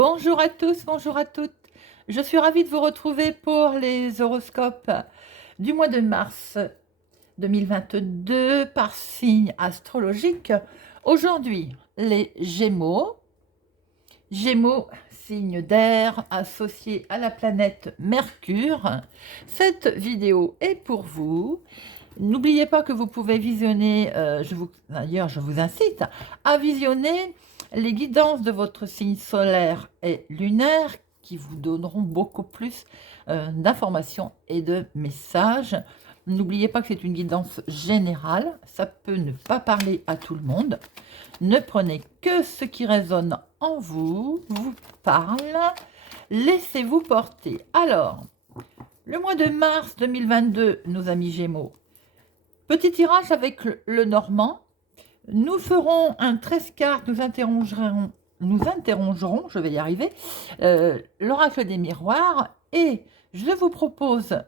Bonjour à tous, bonjour à toutes. Je suis ravie de vous retrouver pour les horoscopes du mois de mars 2022 par signe astrologique. Aujourd'hui, les Gémeaux. Gémeaux, signe d'air associé à la planète Mercure. Cette vidéo est pour vous. N'oubliez pas que vous pouvez visionner, d'ailleurs je vous incite à visionner les guidances de votre signe solaire et lunaire qui vous donneront beaucoup plus d'informations et de messages. N'oubliez pas que c'est une guidance générale, ça peut ne pas parler à tout le monde. Ne prenez que ce qui résonne en vous, vous parle, laissez-vous porter. Alors, le mois de mars 2022, nos amis Gémeaux, petit tirage avec le Normand. Nous ferons un 13 cartes, nous interrogerons, je vais y arriver, l'oracle des miroirs et je vous propose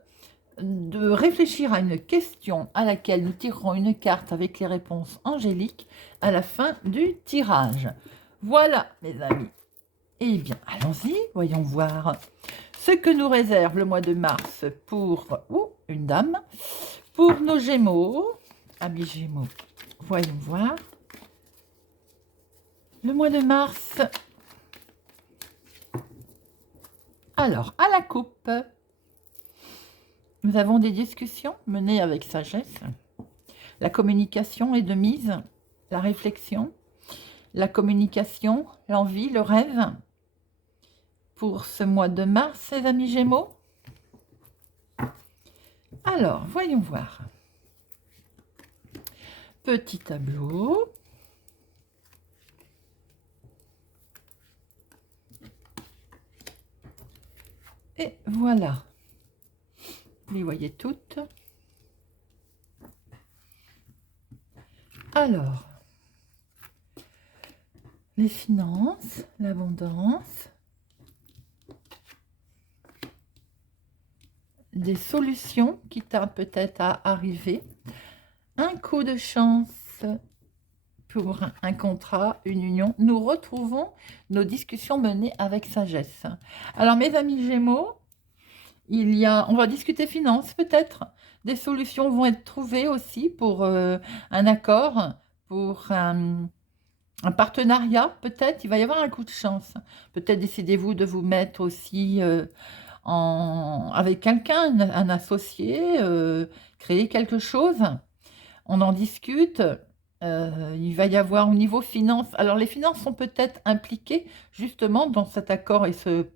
de réfléchir à une question à laquelle nous tirerons une carte avec les réponses angéliques à la fin du tirage. Voilà, mes amis. Eh bien, allons-y, voyons voir ce que nous réserve le mois de mars pour une dame, pour nos Gémeaux, amis Gémeaux. Voyons voir. Le mois de mars. Alors, à la coupe, nous avons des discussions menées avec sagesse. La communication est de mise, la réflexion, la communication, l'envie, le rêve. Pour ce mois de mars, les amis Gémeaux. Alors, voyons voir. Petit tableau. Et voilà. Vous les voyez toutes. Alors, les finances, l'abondance, des solutions qui tardent peut-être à arriver, un coup de chance pour un contrat, une union. Nous retrouvons nos discussions menées avec sagesse. Alors, mes amis Gémeaux, on va discuter finances peut-être. Des solutions vont être trouvées aussi pour un accord, pour un partenariat peut-être. Il va y avoir un coup de chance. Peut-être décidez-vous de vous mettre aussi avec quelqu'un, un associé, créer quelque chose. On en discute. Il va y avoir au niveau finance. Alors les finances sont peut-être impliquées justement dans cet accord et ce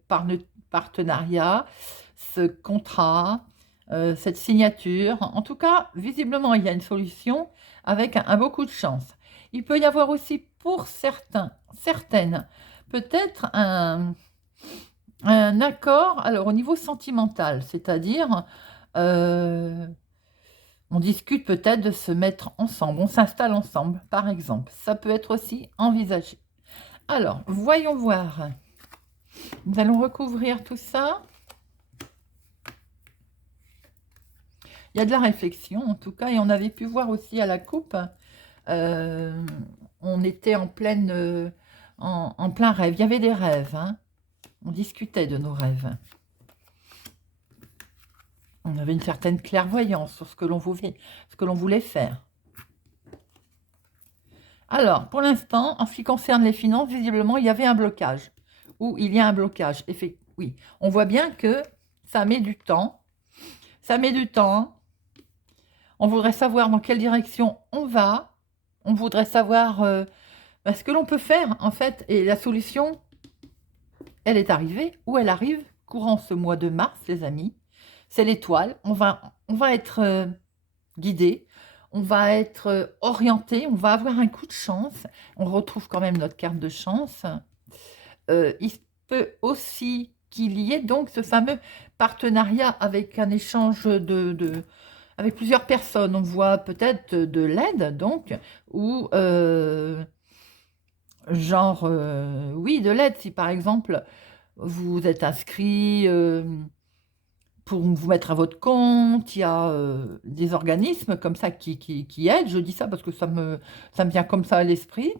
partenariat, ce contrat, cette signature. En tout cas, visiblement, il y a une solution avec un beau coup de chance. Il peut y avoir aussi pour certaines, peut-être un accord, alors au niveau sentimental, c'est-à-dire on discute peut-être de se mettre ensemble, on s'installe ensemble, par exemple. Ça peut être aussi envisagé. Alors, voyons voir. Nous allons recouvrir tout ça. Il y a de la réflexion, en tout cas, et on avait pu voir aussi à la coupe, on était en plein rêve. Il y avait des rêves, hein. On discutait de nos rêves. On avait une certaine clairvoyance sur ce que l'on voulait faire. Alors, pour l'instant, en ce qui concerne les finances, visiblement, il y avait un blocage. Ou il y a un blocage. Oui, on voit bien que ça met du temps. Ça met du temps. On voudrait savoir dans quelle direction on va. On voudrait savoir ce que l'on peut faire, en fait. Et la solution, elle est arrivée, ou elle arrive courant ce mois de mars, les amis. C'est l'étoile. On va être guidé, on va être orienté, on va avoir un coup de chance. On retrouve quand même notre carte de chance. Il peut aussi qu'il y ait donc ce fameux partenariat avec un échange avec plusieurs personnes. On voit peut-être de l'aide, donc, ou oui, de l'aide. Si par exemple, vous êtes inscrit pour vous mettre à votre compte, il y a des organismes comme ça qui aident. Je dis ça parce que ça me vient comme ça à l'esprit.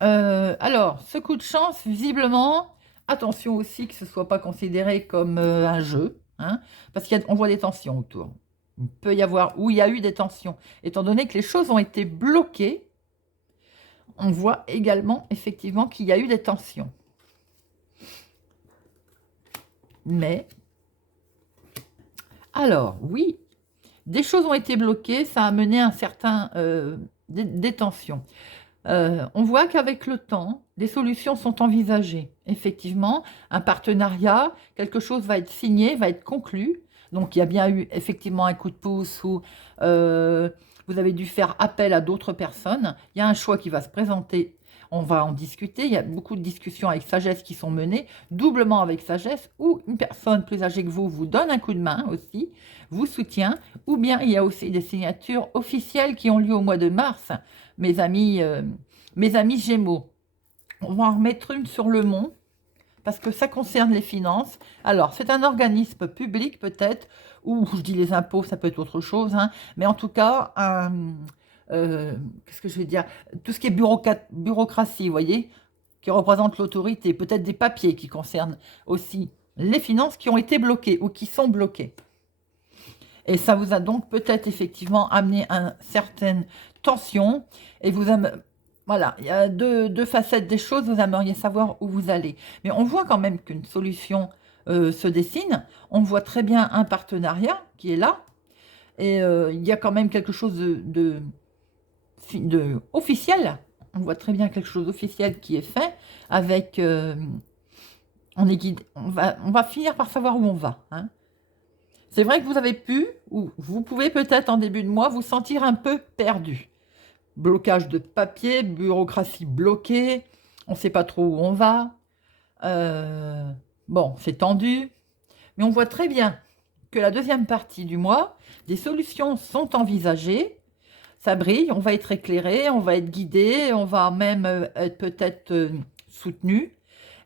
Alors, ce coup de chance, visiblement, attention aussi que ce ne soit pas considéré comme un jeu, hein, parce qu'on voit des tensions autour. Il peut y avoir, où il y a eu des tensions. Étant donné que les choses ont été bloquées, on voit également effectivement qu'il y a eu des tensions. Mais, alors, oui, des choses ont été bloquées, ça a mené à un certain des tensions. On voit qu'avec le temps, des solutions sont envisagées. Effectivement, un partenariat, quelque chose va être signé, va être conclu. Donc, il y a bien eu effectivement un coup de pouce où vous avez dû faire appel à d'autres personnes. Il y a un choix qui va se présenter. On va en discuter. Il y a beaucoup de discussions avec sagesse qui sont menées, doublement avec sagesse, ou une personne plus âgée que vous donne un coup de main aussi, vous soutient, ou bien il y a aussi des signatures officielles qui ont lieu au mois de mars. Mes amis Gémeaux. On va en remettre une sur le mont parce que ça concerne les finances. Alors, c'est un organisme public peut-être, ou je dis les impôts, ça peut être autre chose, hein, mais en tout cas, qu'est-ce que je vais dire? Tout ce qui est bureaucratie, vous voyez, qui représente l'autorité, peut-être des papiers qui concernent aussi les finances qui ont été bloquées ou qui sont bloquées. Et ça vous a donc peut-être effectivement amené à une certaine tension. Et voilà, il y a deux facettes des choses. Vous aimeriez savoir où vous allez. Mais on voit quand même qu'une solution se dessine. On voit très bien un partenariat qui est là. Et il y a quand même quelque chose de officiel. On voit très bien quelque chose d'officiel qui est fait avec... on est guidé. On va finir par savoir où on va, hein. C'est vrai que vous avez pu, ou vous pouvez peut-être en début de mois, vous sentir un peu perdu. Blocage de papier, bureaucratie bloquée, on ne sait pas trop où on va. Bon, c'est tendu, mais on voit très bien que la deuxième partie du mois, des solutions sont envisagées. Ça brille, on va être éclairé, on va être guidé, on va même être peut-être soutenu.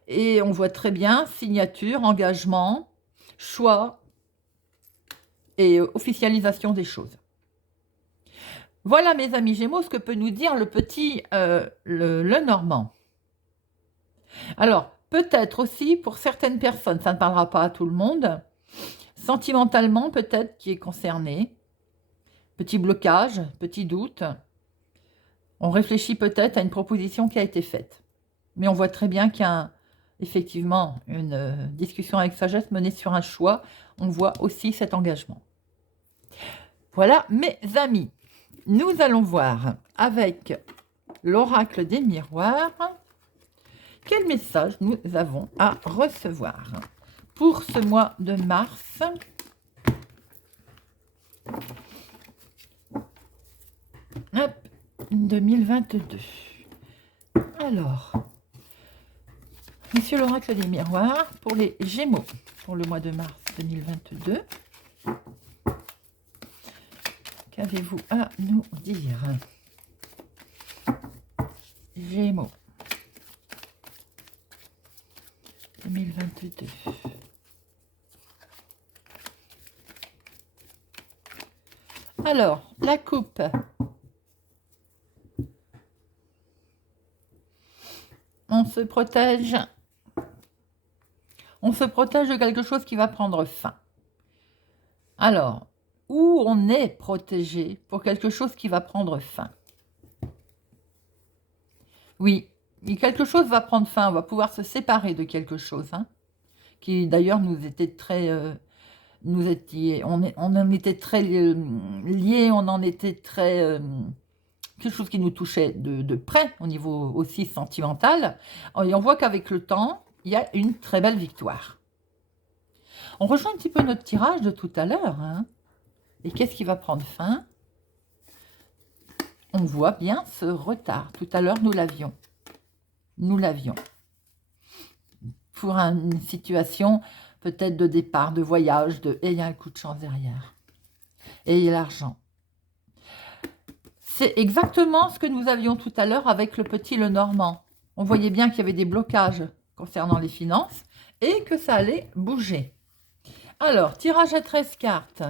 Et on voit très bien signature, engagement, choix et officialisation des choses. Voilà, mes amis Gémeaux, ce que peut nous dire le petit le Normand. Alors, peut-être aussi, pour certaines personnes, ça ne parlera pas à tout le monde, sentimentalement peut-être qui est concerné, petit blocage, petit doute, on réfléchit peut-être à une proposition qui a été faite. Mais on voit très bien qu'il y a effectivement une discussion avec sagesse menée sur un choix, on voit aussi cet engagement. Voilà, mes amis. Nous allons voir avec l'oracle des miroirs quel message nous avons à recevoir pour ce mois de mars. Hop, 2022. Alors, monsieur l'oracle des miroirs, pour les Gémeaux, pour le mois de mars 2022, qu'avez-vous à nous dire? Gémeaux 2022. Alors, la coupe. On se protège. On se protège de quelque chose qui va prendre fin. Alors, où on est protégé pour quelque chose qui va prendre fin? Oui, quelque chose va prendre fin, on va pouvoir se séparer de quelque chose, hein, qui d'ailleurs nous était très... on en était très liés, on en était très... quelque chose qui nous touchait de près, au niveau aussi sentimental. Et on voit qu'avec le temps, il y a une très belle victoire. On rejoint un petit peu notre tirage de tout à l'heure, hein. Et qu'est-ce qui va prendre fin? On voit bien ce retard. Tout à l'heure, nous l'avions. Nous l'avions. Pour une situation peut-être de départ, de voyage, et il y a un coup de chance derrière. Et il y a l'argent. C'est exactement ce que nous avions tout à l'heure avec le petit Lenormand. On voyait bien qu'il y avait des blocages concernant les finances et que ça allait bouger. Alors, tirage à 13 cartes.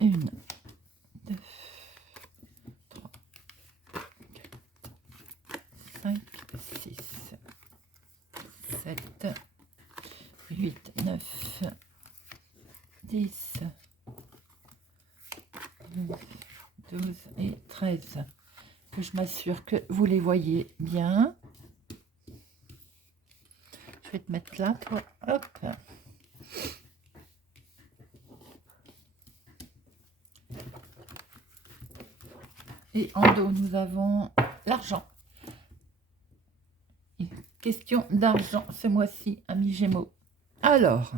1, 2, 3, 4, 7, 8, 9, 10, 12 et 13. Que je m'assure que vous les voyez bien. Je vais te mettre là, toi. Hop. Et en dos, nous avons l'argent. Question d'argent ce mois-ci, amis Gémeaux. Alors,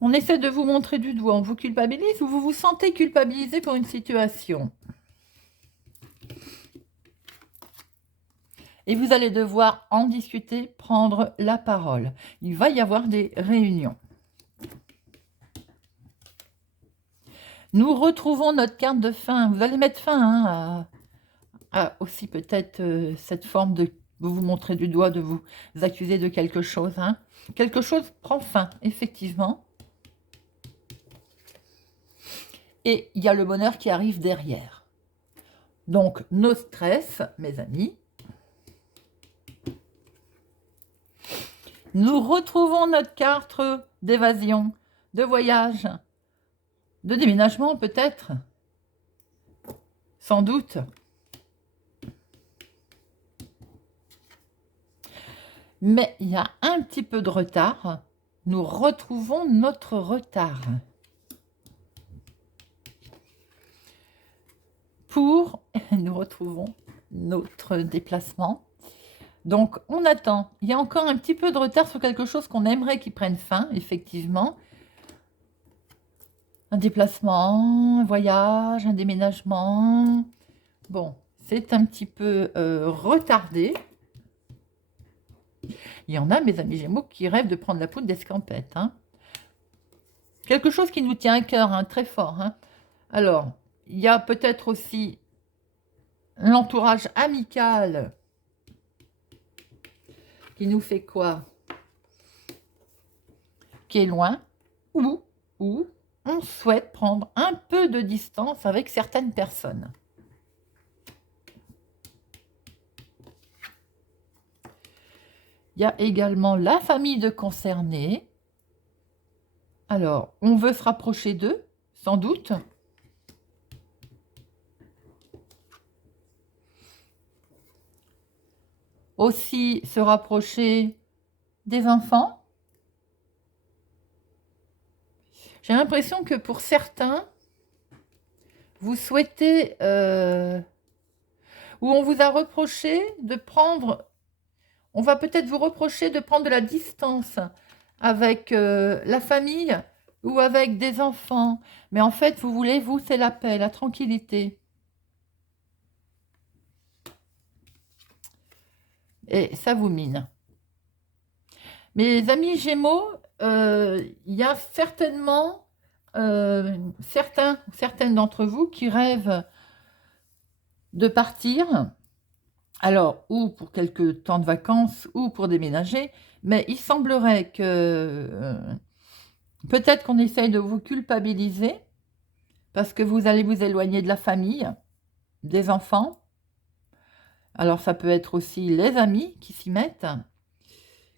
on essaie de vous montrer du doigt, on vous culpabilise ou vous vous sentez culpabilisé pour une situation. Et vous allez devoir en discuter, prendre la parole. Il va y avoir des réunions. Nous retrouvons notre carte de fin. Vous allez mettre fin à aussi peut-être cette forme de vous montrer du doigt, de vous accuser de quelque chose. Quelque chose prend fin, effectivement. Et il y a le bonheur qui arrive derrière. Donc, nos stress, mes amis. Nous retrouvons notre carte d'évasion, de voyage, de déménagement peut-être, sans doute. Mais il y a un petit peu de retard. Nous retrouvons notre retard. Nous retrouvons notre déplacement. Donc, on attend. Il y a encore un petit peu de retard sur quelque chose qu'on aimerait qu'il prenne fin, effectivement. Un déplacement, un voyage, un déménagement. Bon, c'est un petit peu retardé. Il y en a, mes amis Gémeaux, qui rêvent de prendre la poudre d'escampette. Quelque chose qui nous tient à cœur, très fort. Alors, il y a peut-être aussi l'entourage amical qui nous fait quoi? Qui est loin, ou on souhaite prendre un peu de distance avec certaines personnes. Il y a également la famille de concernés. Alors, on veut se rapprocher d'eux, sans doute. Aussi se rapprocher des enfants. J'ai l'impression que pour certains, vous souhaitez, ou on vous a reproché de prendre, on va peut-être vous reprocher de prendre de la distance avec la famille ou avec des enfants. Mais en fait, vous voulez, vous, c'est la paix, la tranquillité. Et ça vous mine. Mes amis Gémeaux, il y a certainement certaines d'entre vous qui rêvent de partir, alors ou pour quelques temps de vacances ou pour déménager, mais il semblerait que peut-être qu'on essaye de vous culpabiliser parce que vous allez vous éloigner de la famille, des enfants. Alors ça peut être aussi les amis qui s'y mettent.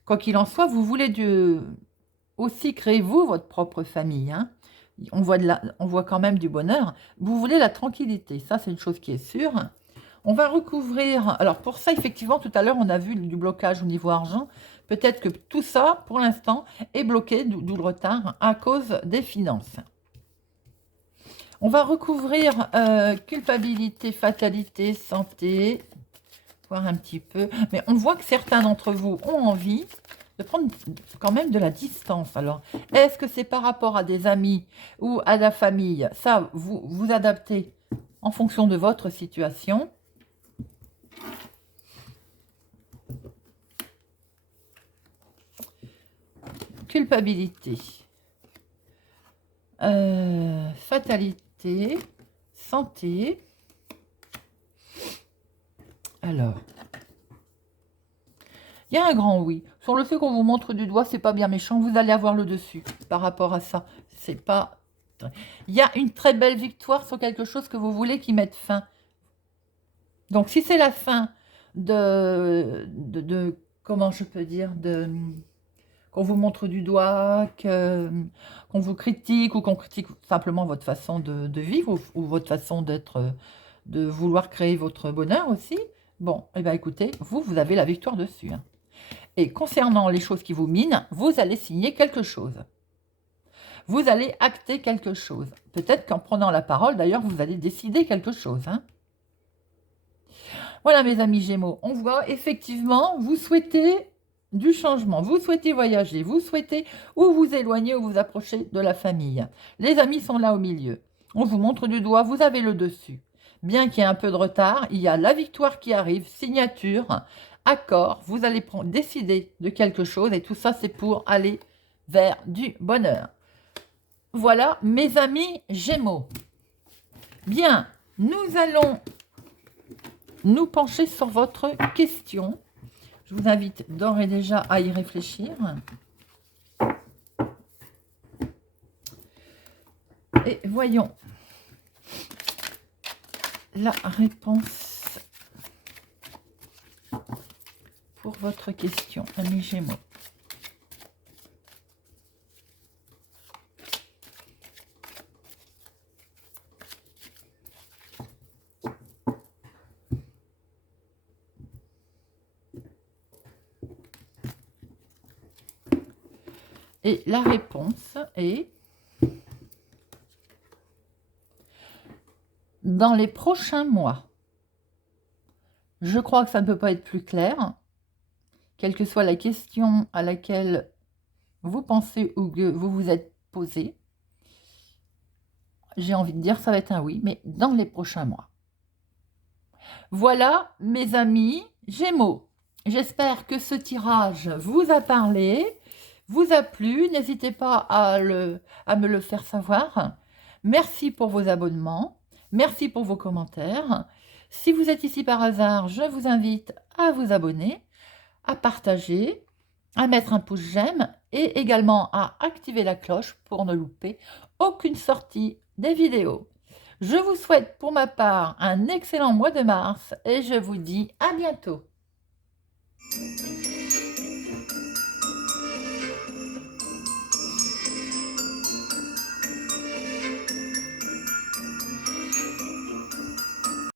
Quoi qu'il en soit, vous voulez aussi créer vous votre propre famille. On voit quand même du bonheur. Vous voulez la tranquillité, ça c'est une chose qui est sûre. On va recouvrir, alors pour ça effectivement tout à l'heure on a vu du blocage au niveau argent. Peut-être que tout ça pour l'instant est bloqué, d'où le retard à cause des finances. On va recouvrir culpabilité, fatalité, santé, voir un petit peu. Mais on voit que certains d'entre vous ont envie de prendre quand même de la distance. Alors, est-ce que c'est par rapport à des amis ou à la famille? Ça, vous adaptez en fonction de votre situation. Culpabilité. Fatalité. Santé. Alors, il y a un grand oui. Sur le fait qu'on vous montre du doigt, c'est pas bien méchant. Vous allez avoir le dessus par rapport à ça. C'est pas... Il y a une très belle victoire sur quelque chose que vous voulez qui mette fin. Donc, si c'est la fin comment je peux dire, qu'on vous montre du doigt, qu'on vous critique ou qu'on critique simplement votre façon de vivre ou votre façon d'être, de vouloir créer votre bonheur aussi. Bon, eh bien écoutez, vous avez la victoire dessus, hein. Et concernant les choses qui vous minent, vous allez signer quelque chose. Vous allez acter quelque chose. Peut-être qu'en prenant la parole, d'ailleurs, vous allez décider quelque chose, hein. Voilà, mes amis Gémeaux, on voit effectivement, vous souhaitez du changement, vous souhaitez voyager, vous souhaitez ou vous éloigner ou vous approcher de la famille. Les amis sont là au milieu. On vous montre du doigt, vous avez le dessus. Bien qu'il y ait un peu de retard, il y a la victoire qui arrive, signature, accord, vous allez décider de quelque chose et tout ça, c'est pour aller vers du bonheur. Voilà, mes amis Gémeaux. Bien, nous allons nous pencher sur votre question. Je vous invite d'ores et déjà à y réfléchir. Et voyons la réponse pour votre question, amis Gémeaux. Et la réponse est: dans les prochains mois. Je crois que ça ne peut pas être plus clair. Quelle que soit la question à laquelle vous pensez ou que vous vous êtes posé, j'ai envie de dire ça va être un oui, mais dans les prochains mois. Voilà, mes amis Gémeaux. J'espère que ce tirage vous a parlé, vous a plu. N'hésitez pas à me le faire savoir. Merci pour vos abonnements. Merci pour vos commentaires. Si vous êtes ici par hasard, je vous invite à vous abonner, à partager, à mettre un pouce j'aime et également à activer la cloche pour ne louper aucune sortie des vidéos. Je vous souhaite pour ma part un excellent mois de mars et je vous dis à bientôt.